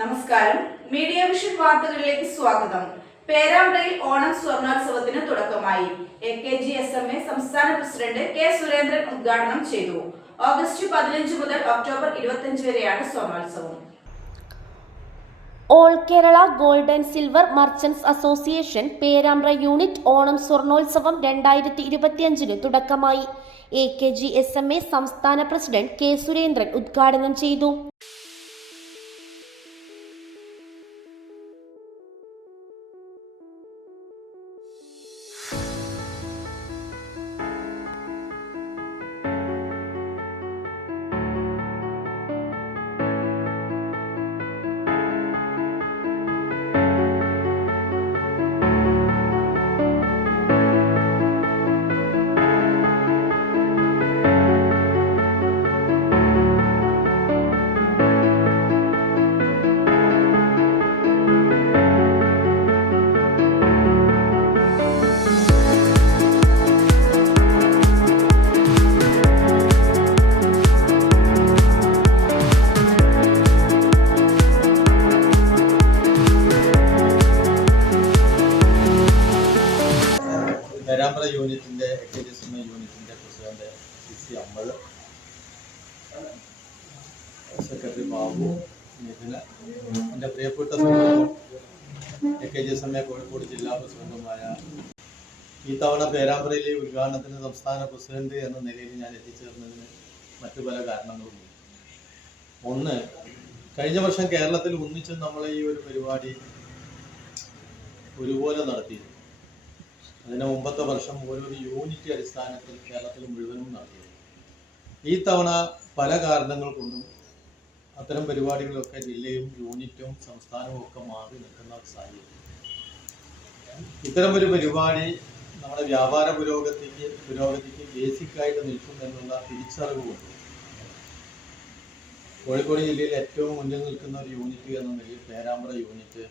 നമസ്കാരം. Media vision വാർത്തകളിലേക്ക് സ്വാഗതം. പേരാമ്പ്രയിൽ ഓണം സ്വർണോത്സവത്തിന് തുടക്കമായി. AKGSMA സംസ്ഥാന പ്രസിഡന്റ് കെ സുരേന്ദ്രൻ ഉദ്ഘാടനം ചെയ്തു. ഓഗസ്റ്റ് 15 മുതൽ ഒക്ടോബർ 25 വരെയാണ് സ്വർണോത്സവം. All Kerala gold and silver merchants association Perambra unit Onam സ്വർണോത്സവം 2025 തുടക്കമായി. AKGSMA സംസ്ഥാന പ്രസിഡന്റ് കെ സുരേന്ദ്രൻ ഉദ്ഘാടനം ചെയ്തു. പേരാമ്പ്ര യൂണിറ്റിൻ്റെ AKGSMA യൂണിറ്റിൻ്റെ president CC Ammad, secretary Babu, Nithina, എൻ്റെ പ്രിയപ്പെട്ട സുഹൃത്തും AKGSMA കോഴിക്കോട് ജില്ലാ പ്രസിഡന്റുമായ ഈ തവണ പേരാമ്പ്രയിലെ ഉദ്ഘാടനത്തിന് സംസ്ഥാന പ്രസിഡന്റ് എന്ന നിലയിൽ ഞാൻ എത്തിച്ചേർന്നതിന് മറ്റു പല കാരണങ്ങളുണ്ട്. ഒന്ന്, കഴിഞ്ഞ വർഷം കേരളത്തിൽ ഒന്നിച്ച് നമ്മൾ ഈ ഒരു പരിപാടി ഒരുപോലെ നടത്തിയിരുന്നു. അതിന് മുമ്പത്തെ വർഷം ഓരോ യൂണിറ്റ് അടിസ്ഥാനത്തിൽ കേരളത്തിൽ മുഴുവനും നടത്തിയത്. ഈ തവണ പല കാരണങ്ങൾ കൊണ്ടും അത്തരം പരിപാടികളൊക്കെ ജില്ലയും യൂണിറ്റും സംസ്ഥാനവും ഒക്കെ മാറി നിൽക്കുന്ന സാഹചര്യം. ഇത്തരം ഒരു പരിപാടി നമ്മുടെ വ്യാപാര പുരോഗതിക്ക് ബേസിക്കായിട്ട് നിൽക്കും എന്നുള്ള തിരിച്ചറിവ് കൊണ്ട് കോഴിക്കോട് ജില്ലയിൽ ഏറ്റവും മുന്നിൽ നിൽക്കുന്ന ഒരു യൂണിറ്റ് എന്ന നിലയിൽ പേരാമ്പ്ര യൂണിറ്റ്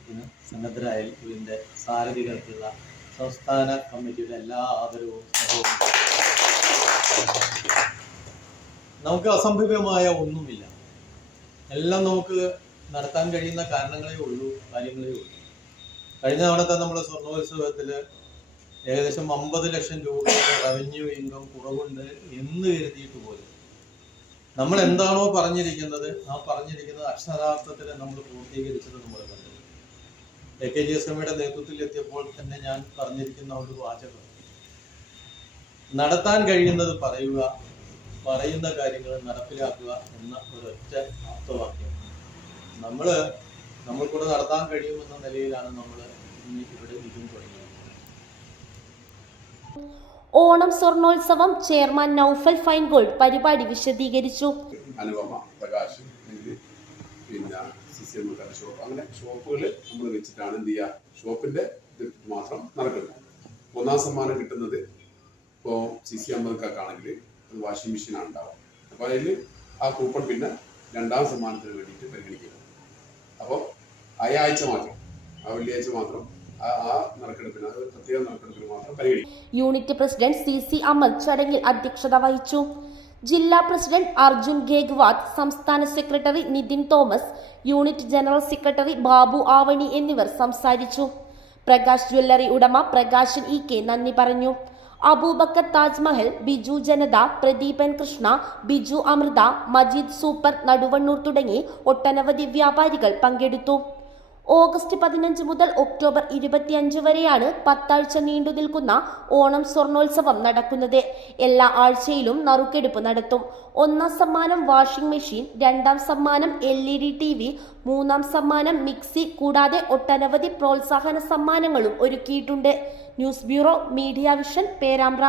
ഇതിന് സന്നദ്ധരായി ഇതിൻ്റെ സാരഥികൾക്കുള്ള സംസ്ഥാന കമ്മിറ്റിയുടെ എല്ലാ ആദരവും സഹകരണവും. നമുക്ക് അസംഭവ്യമായ ഒന്നുമില്ല, എല്ലാം നമുക്ക് നടത്താൻ കഴിയുന്ന കാരണങ്ങളേ ഉള്ളൂ, കാര്യങ്ങളേ ഉള്ളൂ. കഴിഞ്ഞ തവണത്തെ നമ്മുടെ സ്വർണോത്സവത്തിൽ ഏകദേശം 50 ലക്ഷം രൂപയുടെ റവന്യൂ ഇൻകം കുറവുണ്ട് എന്ന് കരുതിയിട്ട് പോലും നമ്മൾ എന്താണോ പറഞ്ഞിരിക്കുന്നത് ആ പറഞ്ഞിരിക്കുന്നത് അക്ഷരാർത്ഥത്തിൽ നമ്മൾ പൂർത്തീകരിച്ചത് നമ്മൾ കണ്ടു. AKGSMAയുടെ നേതൃത്വത്തിൽ എത്തിയപ്പോൾ തന്നെ ഞാൻ പറഞ്ഞിരിക്കുന്ന ഒരു വാചകം, നടത്താൻ കഴിയുന്നത് പറയുക, പറയുന്ന കാര്യങ്ങൾ നടപ്പിലാക്കുക എന്ന ഒരൊറ്റ ആപ്തവാക്യം നമ്മൾക്കൂടെ നടത്താൻ കഴിയുമെന്ന നിലയിലാണ് നമ്മൾ ഇവിടെ ഇതും തുടങ്ങിയത്. ഓണം സ്വർണോത്സവം ചെയർമാൻ നൗഫൽ ഫൈൻഗോൾഡ് പരിപാടി വിശദീകരിച്ചു. അനുപമ, പ്രകാശ്, പിന്നെ ഷോപ്പ്, അങ്ങനെ ഷോപ്പുകൾ നമ്മൾ വെച്ചിട്ടാണ് എന്ത് ചെയ്യുക, ഷോപ്പിന്റെ ഇത് മാത്രം നടക്കുന്നത്. ഒന്നാം സമ്മാനം കിട്ടുന്നത് ഇപ്പോൾ CC അമ്മക്കാണെങ്കിൽ അത് വാഷിംഗ് മെഷീനാണ് ഉണ്ടാവുക. അപ്പോൾ അതിൽ ആ കൂപ്പൺ പിന്നെ രണ്ടാം സമ്മാനത്തിന് വേണ്ടിയിട്ട് പരിഗണിക്കുക. അപ്പോൾ ആഴ്ച മാത്രം, ആ വെള്ളിയാഴ്ച മാത്രം ആ നറുക്കെടുപ്പിന്, അത് പ്രത്യേക നറുക്കെടുപ്പിന് മാത്രം പരിഗണിക്കും. യൂണിറ്റ് പ്രസിഡന്റ് CC അഹമ്മദ് ചടങ്ങിൽ അധ്യക്ഷത വഹിച്ചു. ജില്ലാ പ്രസിഡന്റ് അർജുൻ ഗേഗ്വാദ്, സംസ്ഥാന secretary Nithin Thomas, unit general secretary Babu Avani എന്നിവർ സംസാരിച്ചു. പ്രകാശ് ജ്വല്ലറി ഉടമ പ്രകാശൻ EK നന്ദി പറഞ്ഞു. അബൂബക്കർ താജ്മഹൽ, ബിജു ജനത, പ്രദീപൻ കൃഷ്ണ, ബിജു അമൃത, മജീദ് സൂപ്പർ നടുവണ്ണൂർ തുടങ്ങി ഒട്ടനവധി വ്യാപാരികൾ പങ്കെടുത്തു. ഓഗസ്റ്റ് 15 മുതൽ ഒക്ടോബർ 25 വരെയാണ് 10 ആഴ്ച നീണ്ടു നിൽക്കുന്ന ഓണം സ്വർണോത്സവം നടക്കുന്നത്. എല്ലാ ആഴ്ചയിലും നറുക്കെടുപ്പ് നടത്തും. ഒന്നാം സമ്മാനം വാഷിംഗ് മെഷീൻ, രണ്ടാം സമ്മാനം LED TV, മൂന്നാം സമ്മാനം മിക്സി കൂടാതെ ഒട്ടനവധി പ്രോത്സാഹന സമ്മാനങ്ങളും ഒരുക്കിയിട്ടുണ്ട്. News bureau, media vision, Perambra.